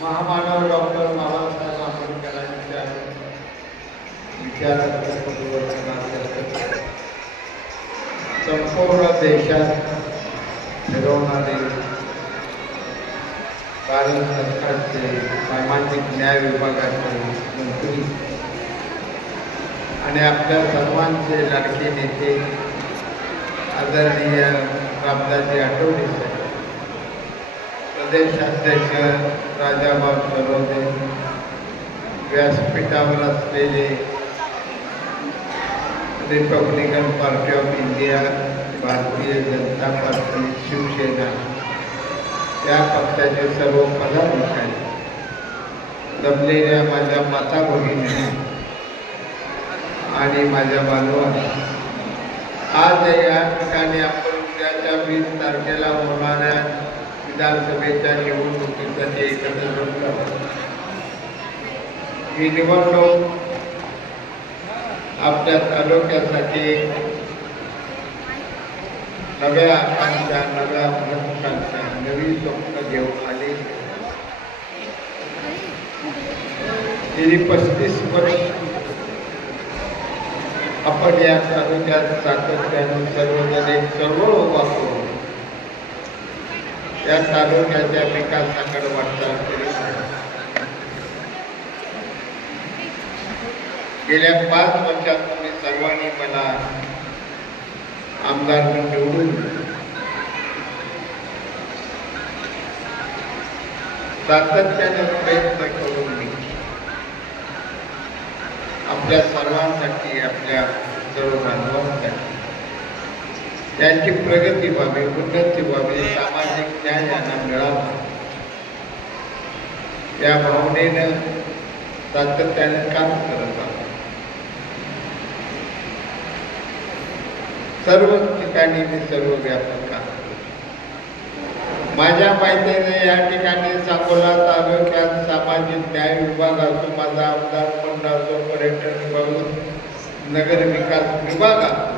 महामानव डॉक्टर बाबासाहेब आंबेडकरांच्या विचार विचार संपूर्ण देशात फिरवणारे भारत सरकारचे सामाजिक न्याय विभागाचे मंत्री आणि आपल्या सर्वांचे लाडके नेते आदरणीय रामदासजी आठवले साहेब. प्रदेशाध्यक्ष राजाभाऊ सरोदे व्यासपीठावर असलेले Republican party of India Bharatiya Janata party Shiv Sena या पक्षाचे सर्व पदाधिकारी दबलेल्या माझ्या माता भगिनी आणि माझ्या बांधवांना आज या ठिकाणी आपण उद्याच्या वीस तारखेला होणाऱ्या विधानसभेच्या निवडणुकीसाठी एकत्र ही निवडणूक आपल्या तालुक्यासाठी नव्या आकांक्षा नव्या महत्वाकांक्षा नवी स्वप्न घेऊन आली. गेली पस्तीस वर्ष. आपण या तालुक्यात सातत्याने सर्वजण एक वापरू त्या तालुक्याच्या विकासाकडे वाटचाल करीत गेल्या पाच वर्षात तुम्ही सर्वांनी मला आमदार निवडून सातत्याने प्रयत्न करून मी आपल्या सर्वांसाठी आपल्या सर्व बांधवांसाठी त्यांची प्रगती व्हावी उन्नती व्हावी सामाजिक न्याय यांना मिळावा. या भावनेनं सातत्याने काम करत आहोत. सर्व ठिकाणी मी सर्व व्यापक काम माझ्या माहितीने या ठिकाणी सांगोला तालुक्यात सामाजिक न्याय विभाग असो माझा आमदार फंड असो पर्यटन विभाग नगर विकास विभाग असो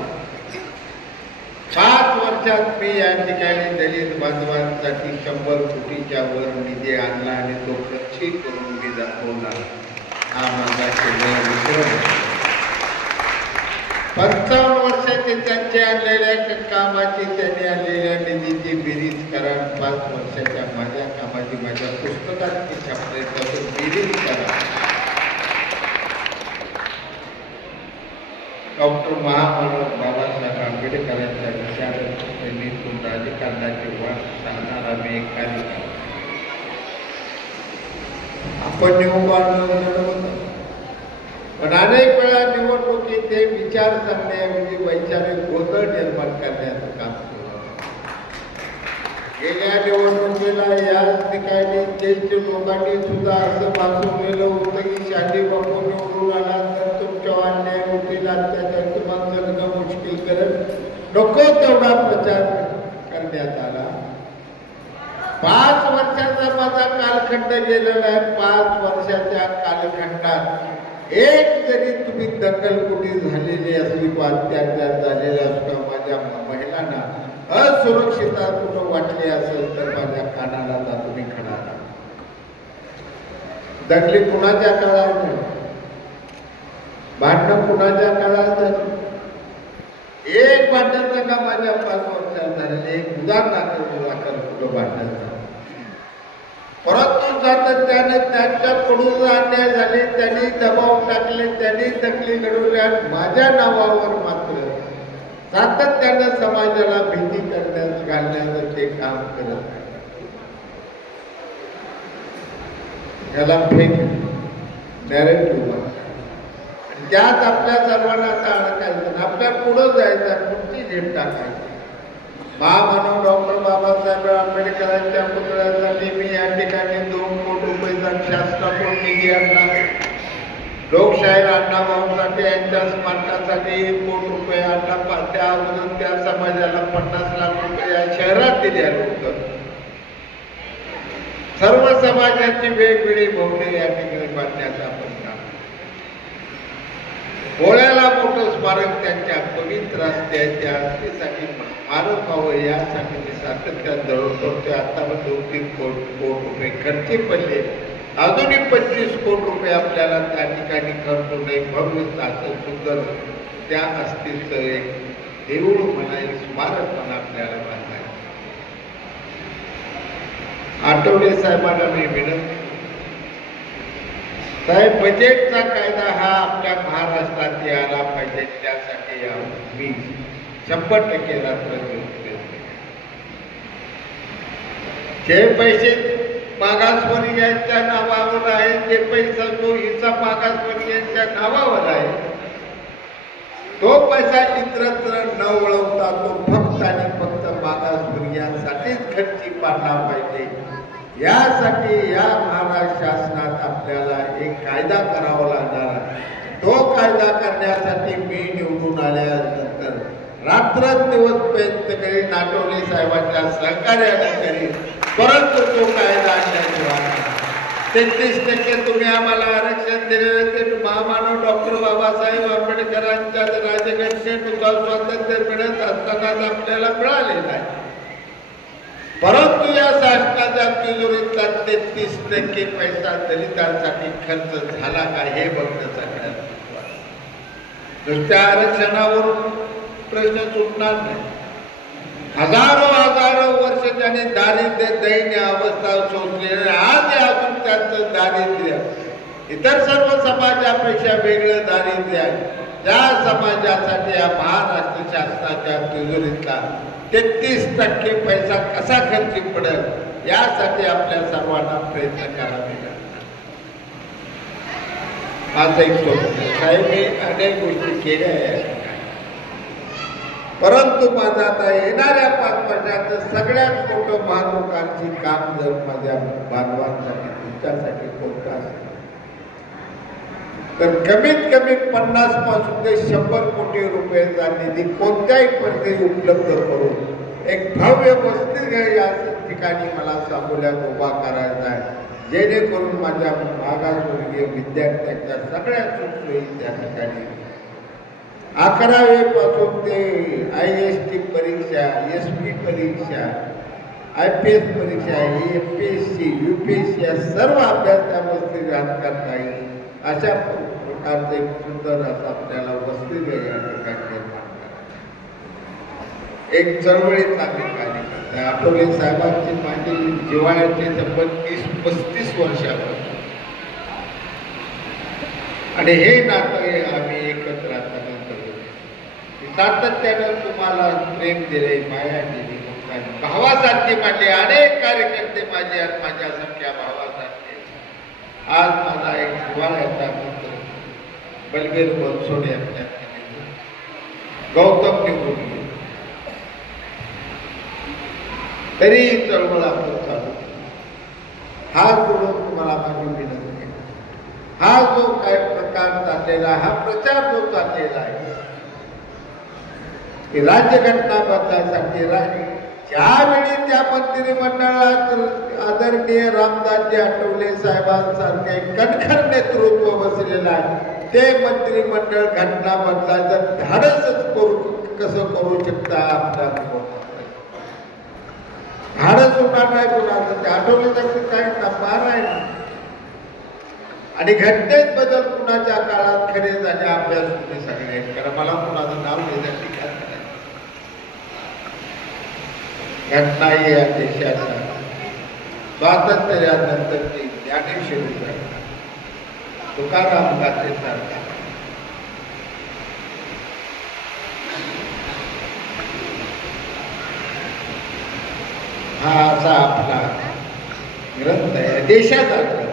पाच मी या ठिकाणी दलित बांधवांसाठी शंभर कोटीच्या वर निधी आणला आणि तो खर्ची करून मी दाखवला. हा माझा केलेला विक्रम. पंचावन्न वर्षाचे त्यांचे आणलेल्या कामाची त्यांनी आणलेल्या निधीची बेरीज करा. पाच वर्षाच्या माझ्या कामाची माझ्या पुस्तकात ती छापले त्याचं बेरीज करा. डॉक्टर महामानव बाबासाहेब विचारांतून वाट सांगणारा मी एक कार्यक्रम आपण निवडणूक पण अनेक वेळा निवडणुकीचे विचार करणे म्हणजे वैचारिक गोंधळ निर्माण करण्याचं काम गेल्या निवडणुकीला या ठिकाणी ज्येष्ठ लोकांनी सुद्धा असं भासवलेलं होतं की शांती बापू निवडून आला तर तुमच्या अन्याय होतील अत्याचार तुम्हाला जगणं मुश्किल करत नको तेवढा प्रचार करण्यात आला पाच वर्षाचा माझा कालखंड गेलेला आहे पाच वर्षाच्या कालखंडात एक जरी तुम्ही दखलकुटी झालेली असली अत्याचार झालेला असतो माझ्या महिलांना असुरक्षितता कुठं वाटली असेल तर माझ्या कानाला जा तुम्ही खडा दखली कुणाच्या काळात झाली? कुणाच्या काळात झाली? एक भांडण नका माझ्या पाच वर्षात झालेले एक उदाहरणार्थ दाखल कुठं भांडण झालं परंतु सातत्याने त्यांच्याकडून अन्याय झाले त्यांनी दबाव टाकले त्यांनी तकली घडवल्या माझ्या नावावर मात्र सातत्यानं समाजाला भीती करण्यास घालण्याचं ते काम करत आहे याला फेक नॅरेटिव्ह त्यात आपल्या सर्वांना आता अडकायचं आपल्या पुढं जायचं पुढची झेप टाकायची. महामानव डॉक्टर बाबासाहेब आंबेडकरांच्या पुतळ्यासाठी मी या ठिकाणी दोन कोटी रुपयेचा शासनाकडून निधी आणला? लोकशाहीर अण्णाभाऊसाठी यांच्या स्मारकासाठी एक कोटी रुपये अण्णा पा- त्या अगोदर त्या समाजाला पन्नास लाख रुपये या शहरात दिले होतं. सर्व समाजाची वेगवेगळी भवने या ठिकाणी बांधण्याचं आपण पोळ्याला मोठं स्मारक त्यांच्या पवित्र असल्याच्या आरतीसाठी स्मारक व्हावं यासाठी मी सातत्यात दळवतो ते आतापर्यंत दोन तीन कोट कोट रुपये खर्चे पडले. अजूनही पंचवीस कोट रुपये आपल्याला त्या ठिकाणी खर्च नाही भव्य असं सुंदर त्या अस्थिचं एक देऊळ म्हणा एक स्मारक म्हणा आपल्याला बांधायचं. आठवले साहेबांना मी विनंती साहेब बजेटचा कायदा हा आपल्या महाराष्ट्रात यायला पाहिजे त्यासाठी मी शंभर टक्के रात्र जे पैसे मागासवर्गीयांच्या नावावर आहे जे पैसा जो हिचा मागासवर्गीयांच्या नावावर आहे तो पैसा इतरत्र न वळवता तो फक्त आणि फक्त मागासवर्गीयांसाठीच खर्ची पाडला पाहिजे. यासाठी या महाराष्ट्र शासनात आपल्याला एक कायदा करावा लागणार आहे. तो कायदा करण्यासाठी मी निवडून आल्यानंतर रात्रंदिवस प्रयत्न करीन नाटोले साहेबांच्या सहकार्याने करीन. परंतु तो कायदा आणल्याशिवाय तेहतीस टक्के तुम्ही आम्हाला आरक्षण दिलेलं ते महामानव डॉक्टर बाबासाहेब आंबेडकरांच्या राज्यघटनेनुसार स्वातंत्र्य मिळत असतानाच आपल्याला मिळालेलं आहे. परंतु या शासनाच्या तिजोरीतला तेहतीस टक्के पैसा दलितांसाठी खर्च झाला का हे बघणं सगळ्यात नुसत्या आरक्षणावरून प्रश्न सुटणार नाही. हजारो हजारो वर्ष त्यांनी दारिद्र्य दैन्य अवस्था सोचलेली आज हे अजून त्यांचं दारिद्र्य इतर सर्व समाजापेक्षा वेगळं दारिद्र्य आहे. त्या समाजासाठी या महाराष्ट्र शासनाच्या तिजोरीतला तेहतीस टक्के पैसा कसा खर्ची पडेल यासाठी आपल्या सर्वांना प्रयत्न करावे लागतात. माझं एक साहेब मी अनेक गोष्टी केल्या आहेत परंतु माझं आता येणाऱ्या पाच वर्षात सगळ्यात मोठं महानुकांची काम जर माझ्या बांधवांसाठी तुमच्यासाठी तर कमीत कमी पन्नासपासून ते शंभर कोटी रुपयाचा निधी कोणत्याही पद्धती उपलब्ध करून एक भव्य वस्ती या ठिकाणी मला सांगोल्यात उभा करायचा आहे. जेणेकरून माझ्या मागासवर्गीय विद्यार्थ्यांच्या सगळ्या सुखसोयी त्या ठिकाणी. अकरावीपासून ते आय एस टी परीक्षा एस पी परीक्षा आय पी एस परीक्षा A P S C U P S C या सर्व अभ्यास त्या वसतिगृहात करता येईल. अशा प्रकारचे एक सुंदर असं आपल्याला वसतिगृह या ठिकाणी एक चळवळीचा ठिकाणी आठवले साहेबांची माझी जिवाळ्याचे तर तीस पस्तीस वर्षापासून. आणि हे नातं हे आम्ही एकत्र सातत्यानं तुम्हाला प्रेम दिले माया दिली भावासारखे माझे अनेक कार्यकर्ते माझे माझ्यासारख्या भावासारखे. आज माझा एक जिवाळ्याचा बलबीर बनसोडे आपल्या गौतम निवडून गेले. तरी चळवळ आपण चालू हा सोडून तुम्हाला माझी विनंती हा जो काय प्रकार चाललेला हा प्रचार जो चाललेला आहे की राज्यघटना बदलासाठी ज्यावेळी त्या मंत्रिमंडळात आदरणीय रामदासजी आठवले साहेबांसारखे कणखर नेतृत्व बसलेलं आहे ते मंत्रिमंडळ घटना बदलायचं धाडसच करू कसं करू शकता आपल्या धाडस होणार नाही कुणाचं ते आठवले तर काय नंबर आहे ना आणि घटनेत बदल कुणाच्या काळात खरे झाले अभ्यास तुम्ही सगळे. कारण मला कुणाचं नाव घेण्याची खात्री नाही घटना ही या देशाच्या स्वातंत्र्यानंतरची ज्ञानेश्वरी. घटना तुकाराम गाते सारखा हा असा आपला ग्रंथ आहे देशाचा ग्रंथ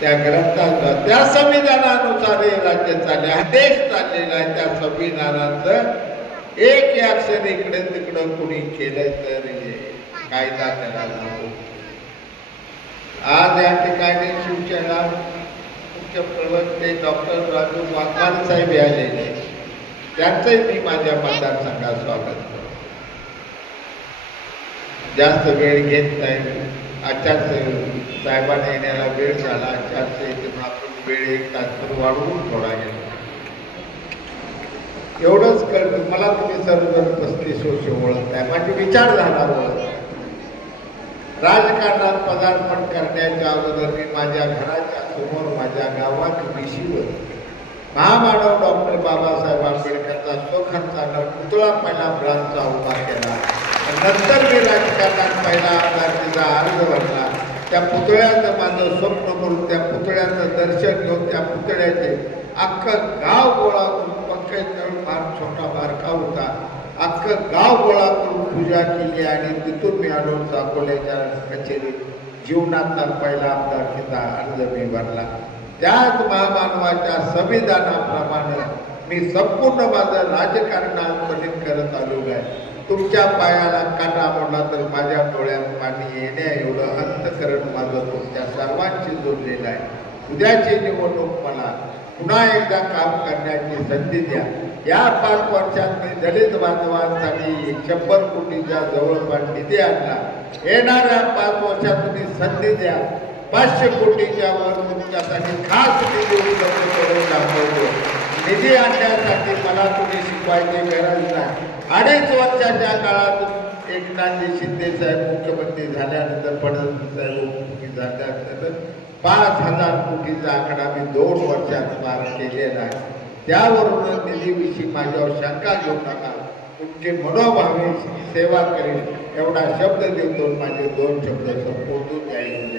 त्या ग्रंथाचा त्या संविधानानुसार हे राज्य चालले हा देश चाललेला आहे त्या संविधानाचं एक अक्षर इकडे तिकडं कुणी केलं तर हे कायदा त्याला आज या ठिकाणी शिवसेना मुख्य प्रवक्ते डॉक्टर राजू वाघवान साहेब आलेले त्यांचंही मी माझ्या मतदारसंघात स्वागत करतो. जास्त वेळ घेत नाही. आचारसंहिता साहेबांना येण्याला वेळ झाला. आचारसंहितेतून आपण वेळ एक तासभर वाढवून थोडा गेला एवढंच कळतं मला तुम्ही सर्वजण पस्तीस वर्ष ओळखताय. माझे झाला ओळख. राजकारणात पदार्पण करण्याच्या अगोदर मी माझ्या घराच्या समोर माझ्या गावात विशीवर महामानव डॉक्टर बाबासाहेब आंबेडकरचा स्वखर्चानं पुतळा पहिला ब्रांचचा उभा केला. नंतर मी राजकारणात पहिला आमदारकीचा अर्ज भरला. त्या पुतळ्याचं माझं स्वप्न करून त्या पुतळ्याचं दर्शन घेऊन त्या पुतळ्याचे अख्खं गाव गोळा करून पंकज फार छोटा बारका होता? अख्खं गाव गोळा करून पूजा केली आणि तिथून मी आणून चाकोल्याच्या कचेरीत जीवनातला पहिला आमदारकीचा अर्ज मी भरला. त्याच महामानवाच्या संविधानाप्रमाणे मी संपूर्ण माझं राजकारणापर्यंत करत आलो आहे. तुमच्या पायाला काटा मोडला तर माझ्या डोळ्यात पाणी येण्या एवढं अंतकरण माझं तुमच्या सर्वांशी जोडलेलं आहे. उद्याची निवडणूक मला पुन्हा एकदा काम करण्याची संधी द्या. या पाच वर्षात मी दलित बांधवांसाठी शंभर कोटीच्या जवळपास निधी आणला. येणाऱ्या पाच वर्षात तुम्ही संधी द्या. पाचशे कोटीच्या वर तुमच्यासाठी खास निधी उपलब्ध करून दाखवतो. निधी आणण्यासाठी मला तुम्ही शिकवायची गरज नाही. अडीच वर्षाच्या काळात एकनाथजी शिंदे साहेब मुख्यमंत्री झाल्यानंतर फडणवीस साहेब उपमुख्यमंत्री झाल्यानंतर पाच हजार कोटीचा आकडा मी दोन वर्षात पार केलेला आहे. त्यावरून निधीविषयी माझ्यावर शंका घेऊ नका. तुमचे मनोभावे सेवा करेल एवढा शब्द देऊन माझे दोन शब्द संपवतो जाईल.